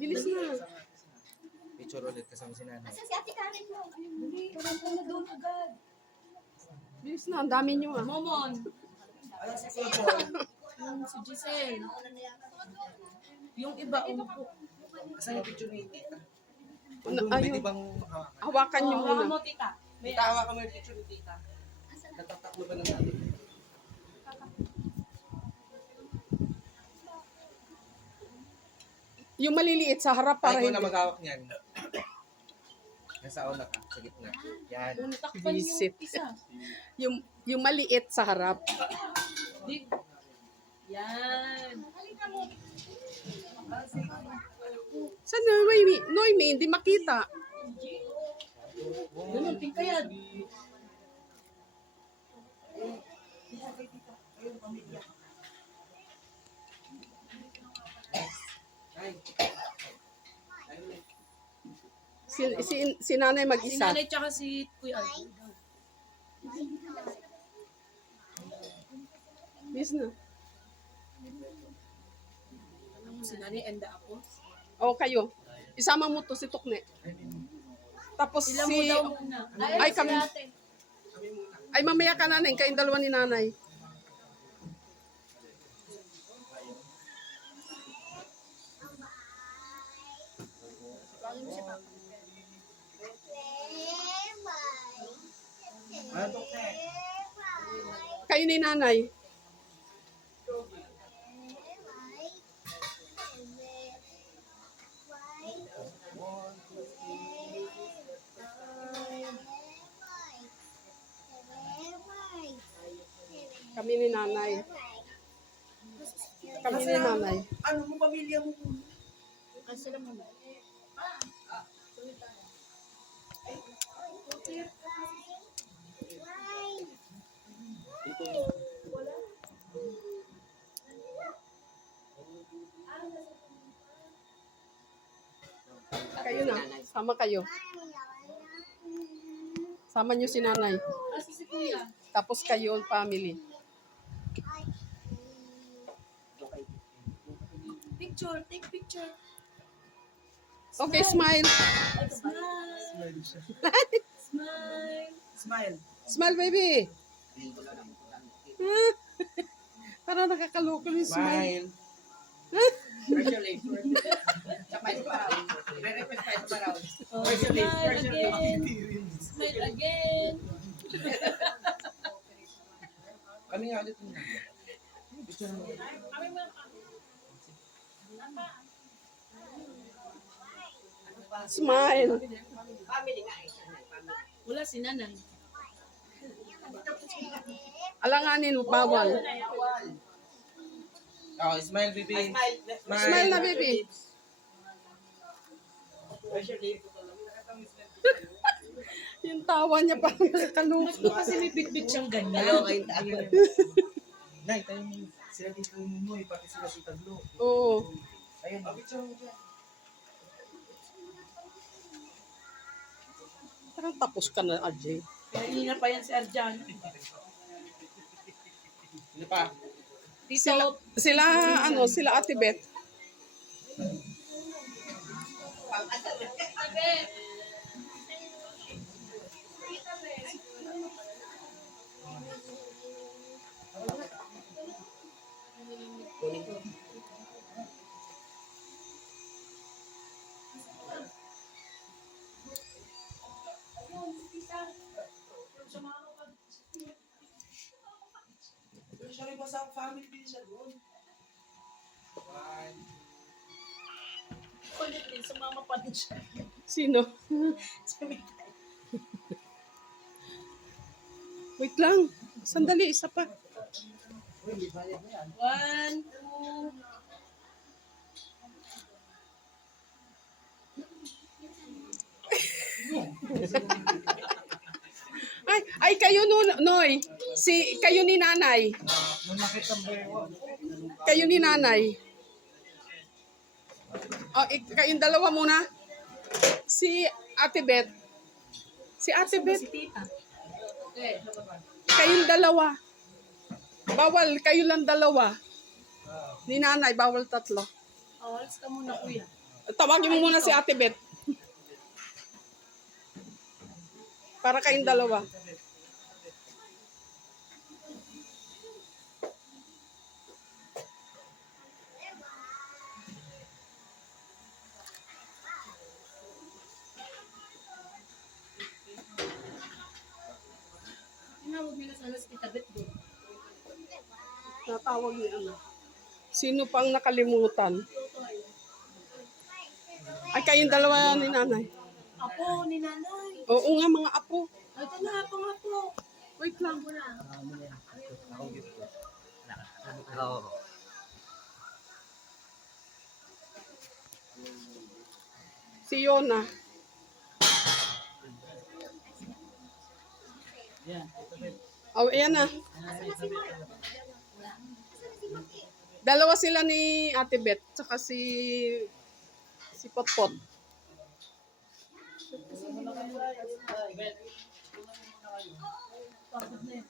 Bilis na. Picture ulit kasama si nanay. Asa si Ate Karen mo? Hindi, wala na doon agad. Bilis na, ang dami nyo ah. Momon. Ano si Picture? Si Giselle. Yung iba, umupo. Asan yung picture ni tita? Ano, Pwede ayun. bang Hawakan nyo Hawakan muna. mo, tita. tita, hawakan mo yung picture ni tita. Natatakbo ba na natin? Yung maliliit sa harap para Ay, ikaw na hindi. maghawak niyan. Nasa una ka, sa gitna. Yan. Takpan Visit. yung isa. Yung maliit sa harap. Di. Yan. Sa Noemi, hindi makita. Ganun, tingkayad. Ay. Si nanay Si mag-isa. nanay tsaka si Kuya Aldo. Bilis na. Si nanay and ako. O kayo. Isama mo to si Tukne. Tapos Sila mo si... daw muna. Ay, kami. Ay, mamaya ka nanay. Kayong dalawa ni nanay. Ano to, te? Kayo ni nanay. Kami ni nanay. Kami ni nanay. Ano mo, pamilya mo? Sila muna. Kayo na. Sama kayo. Sama nyo si nanay. Kasi si Kuya. Tapos kayo ang family. Picture, take picture. Okay, smile. Smile. Smile. Smile. Smile, baby. Para nakakaloko yung smile. Smile. Oh, smile again. Smile again. Kami nga ulit muna. Picture mo. Smile. Wala si nanay. Alanganin mo, bawal. Oh, smile, baby. Smile na, baby. Yung tawa niya parang nakakaloko. Kasi may bit-bit siyang ganyan. Nay, tayo mo. Sila dito mo, pati sila si Taglo. Oo. Ayun. Picture mo dyan. Parang tapos ka na, Ajay. Kanina pa yan si Arjan. Ano pa? Sila Ate Beth. Siya rin ba sa family din siya doon? One. Ulit din, sumama pa din siya. Sino? Wait lang. Sandali, isa pa. 1, 2. Ay kayo Noy. Kayo ni nanay. Kayo ni nanay. Oh, kayong dalawa muna. Si Ate Beth. Si Ate Beth. Si tita. Kayong dalawa. Bawal, kayo lang dalawa. Ni nanay, bawal tatlo. Awalas ka muna, kuya. Tawagin mo muna si Ate Beth. Para kayong dalawa. Tinawag nila sana si Tita Beth doon. Natawag niya ano. Sino pang nakalimutan? Ay, kayong dalawa ni nanay. Apo ni nanay. Oo nga, mga apo. Ay, ito na, pangapo. Wait lang. Oo. Si Yona. Yan. Oh, ayan na. Dalawa sila ni Ate Beth, tsaka si Potpot. Pagod na eh.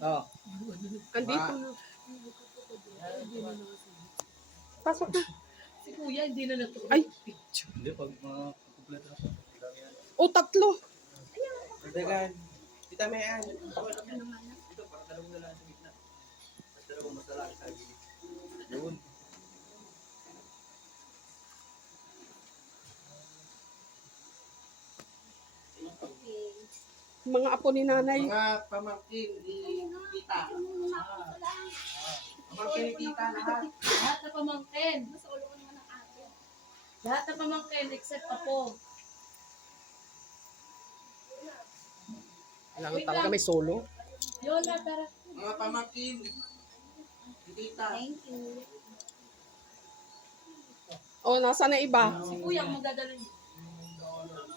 Oo. Andito na. Pasok na. Si Kuya, hindi na natuloy. Ay. Hindi, pag mga kumpleto na po. O, tatlo. Dagan. Kita may yan. Ito, para dalawang dala sa gitna. At dalawang masala sa gilid. Yun. Mga apo ni nanay. Mga pamangkin ni tita. Pamangkin ni tita lahat. Lahat na pamangkin. Lahat na pamangkin except Apo. Kailangan talaga may solo. Yona, tara. Mga pamangkin ni tita. O, nasa na iba? Si Kuya ang magdadala niyo.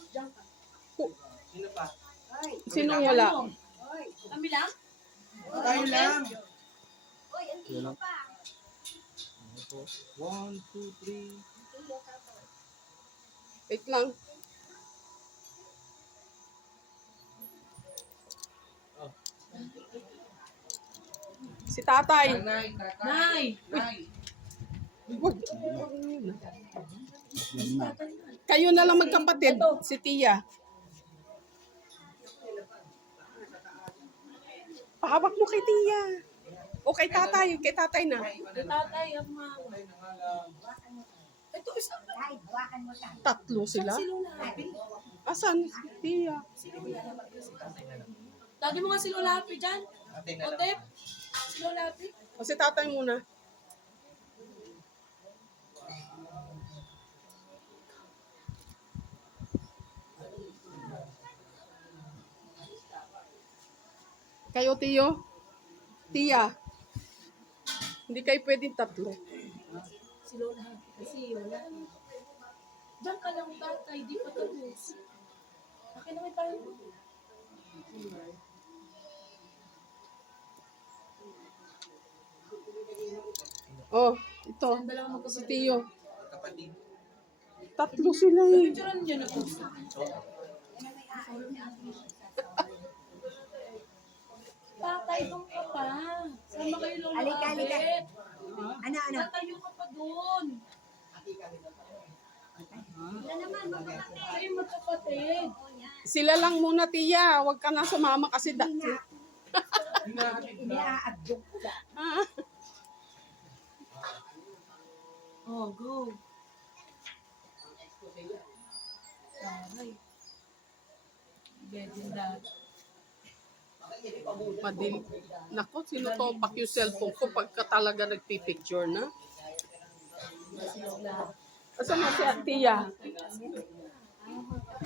Diyan ka. Sino pa? Sinong wala? Ano? Kami lang? Tayo lang. Uy, ang tino pa. 1, 2, 3. Wait lang. Si tatay. Nanay, tatay. Nay! Nay. Wag. Kayo na lang magkapatid. Si Tia. Pahawak mo kay Tia. O kay tatay. Kay tatay na. Yung tatay, ang mama. Ito, isa pa. Ay, hawakan mo siya. Tatlo sila. Si Lola Happy. Asan? Si Tia. Lagi mo nga si Lola Happy dyan. Ate na lang. Otep. Si Lola Happy. O si tatay muna. Kayo, Tiyo? Tia. Hindi kayo pwedeng tatlo. Si Lola Happy. Kasi Lola. Diyan ka lang tatay, di pa tapos. Akin naman tayo. Oh, ito. Ang dalawa Si magkapatid. Tiyo. Kapatid. Tatlo sila eh. Picturean niyo na po. Tatay, doon ka pa. Sama kayo Lola Halika, halika. Happy. Ano? Tatayo ka pa doon. Wala naman, magkakapit. Kayo magkapatid. Sila lang muna, Tia. Huwag ka na sumama kasi Iniaagdog ko ba? Oh, go. Taray. Legenda. Madil. Nako, sino to? Pack yung cellphone ko pagka talaga nagpipicture na. Asa na si Tia?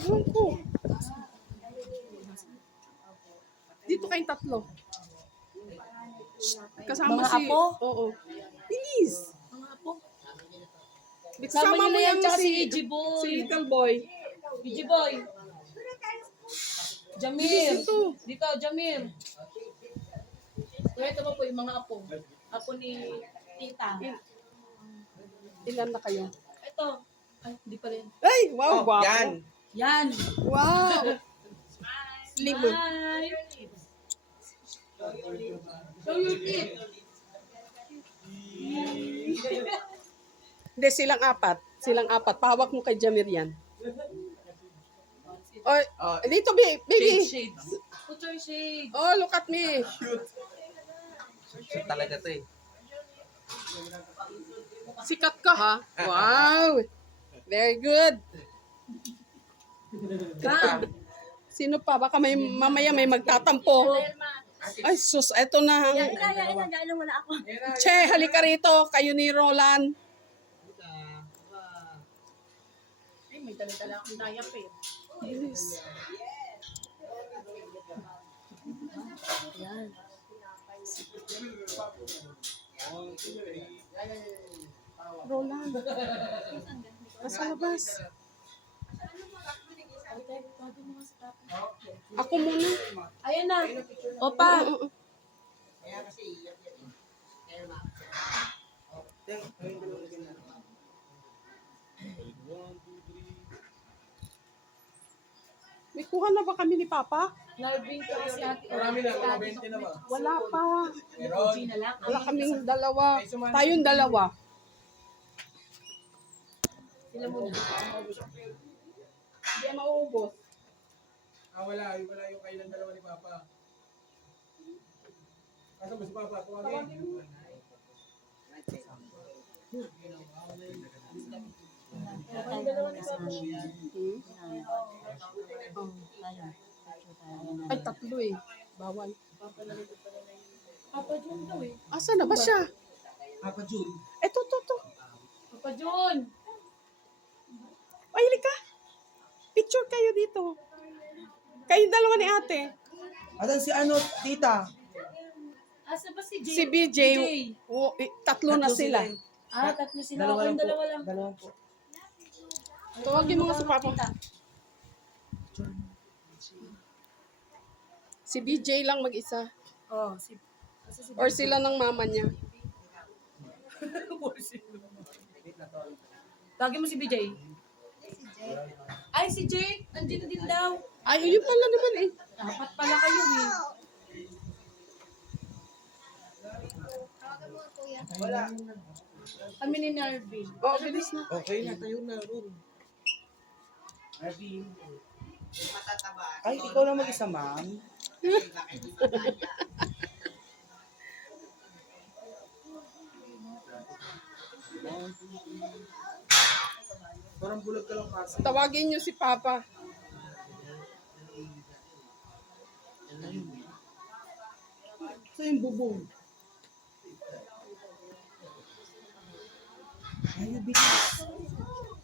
Ewan ko. Dito kayong tatlo. Kasama Mga si... apo? Oo. Bilis. Mga apo. Kasama Sama mo niyo na yan, yung tsaka si si Ijiboy. si little boy. Ijiboy. Jamir. Dito. Dito, Jamir. Kuya, ito pa po yung mga apo. Apo ni Tita. Ilan na kayo? Ito. Ay, hindi pa rin. Ay, wow, Oh, guwapo. yan. Yan. Wow. Slim. Bye. Show your teeth. Hindi, silang apat. Silang apat. Pahawak mo kay Jamir yan. Oh, Oh, dito, baby. shades. Put your shade. Oh, look at me. Shoot talaga to eh. Sikat ka, ha? Wow. Very good. Come. Sino pa? Baka mamaya may magtatampo. Ay, sus, eto na. Yan, wala ako. Che, halika rito. Kayo ni Roland. Ay, may dala-dala akong diaper. Yes. Yan. Roland. Nasa labas. Ako muna. Ayan na. Opa. May kuha na ba kami ni Papa? Larving ka kasi ate. Marami na, mga 20 na ba? Wala pa. G na lang. Wala kaming dalawa. Tayong dalawa. Sila muna. Hindi mauubos. Wala yung kailan dalawa ni Papa. Asa ba si Papa? Tawagin. Ay, tatlo eh. Bawal. Papa John daw eh. Asa na ba siya? Papa June. Eto, to. Papa John. Ay, halika. Picture kayo dito. Kayong dalawa ni ate. Adan si ano, tita? Asa ba si Jay? Si BJ. Oh, tatlo na sila. Tatlo sila. Dalawa lang. Dalawa po. Tawagin mo nga sa Papa. Si BJ lang mag-isa. Oh, Or sila ng mama niya. Tawagin mo si BJ. Ay, si Jay. Andito din daw. Ay, yun pala naman eh. Dapat pala kayo eh. Kami ni Narvin. Oh, bilis na. Okay na, tayo na. Ay, ikaw na mag-isa, ma'am. Parang bulag ka lang kasi. Tawagin niyo si Papa. Sa yung bubong. Ayaw, bilis.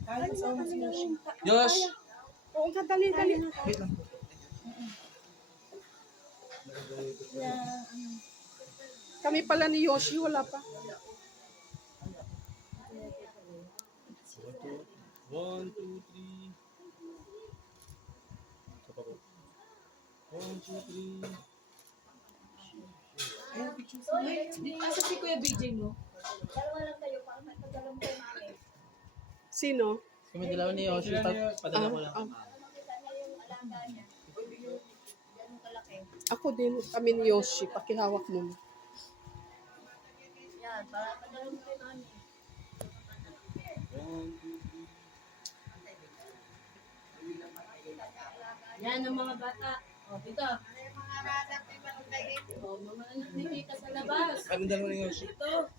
Ayaw, sa mo si Yoshi. Yosh! Oo nga, dali. Wait lang po. Kami pala ni Yoshi, wala pa. One, two, three. One, two, three. Asa si Kuya BJ mo? Sino? Kami dalawa ni Yoshi, padala ko lang. Ako din, kami ni Yoshi. Pakihawak mo. Yan ang mga bata. O, dito. O, mga anak ni Tita sa labas. Kami dalawa ni Yoshi. Ito.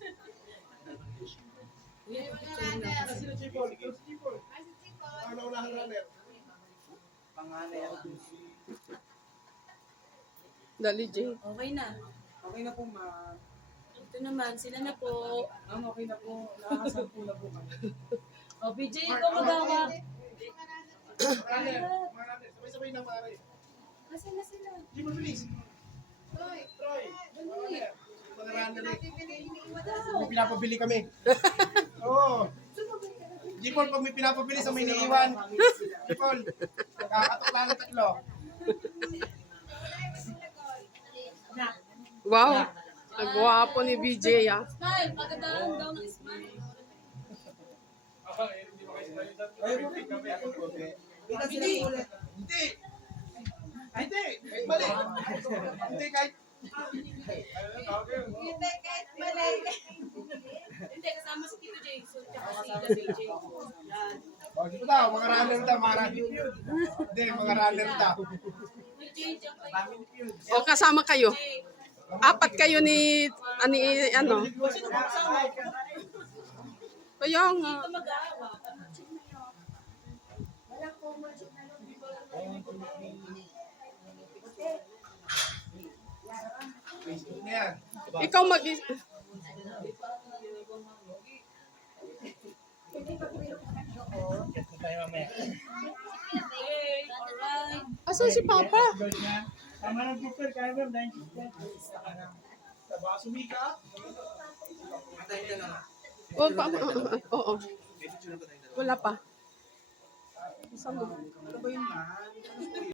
Panganay ako. Dali, Jay. Okay na. Okay na po, ma'am. Ito naman, sila na po. Ma'am, okay na po. Nakakasampu na po kami. O, BJ, ikaw magawa. Sabay-sabay na pare. Nasaan na sila? Di mo bilis. Troy. Mga runner eh. May pinapabili kami. Oo. Jipol, pag may pinapabili sa may iniiwan. Jipol, kakatok lang ang tatlo. Wow. Ang gwapo ni BJ, ah. Smile! Pagkadaan daw ng smile. Hindi. Hindi. Mali. Hindi, kahit Hindi, kasama si Tito Jason. Tsaka si Tito Jason. Yan. Oh, dito daw, mga runner daw, mga runner. Hindi, mga runner daw. May Jay, tsaka kayo. O kasama kayo. Apat kayo ni ano. Sino ba kasama? Kaya nga. Ito mag-aawa. Facebook na yan. Ikaw mag... Ito tayo mamaya. Hey, alright. Asan si Papa? Tama ng super, kaya ba? Baka sumika. Oo. Oo. Wala pa. Ano ba yun, man?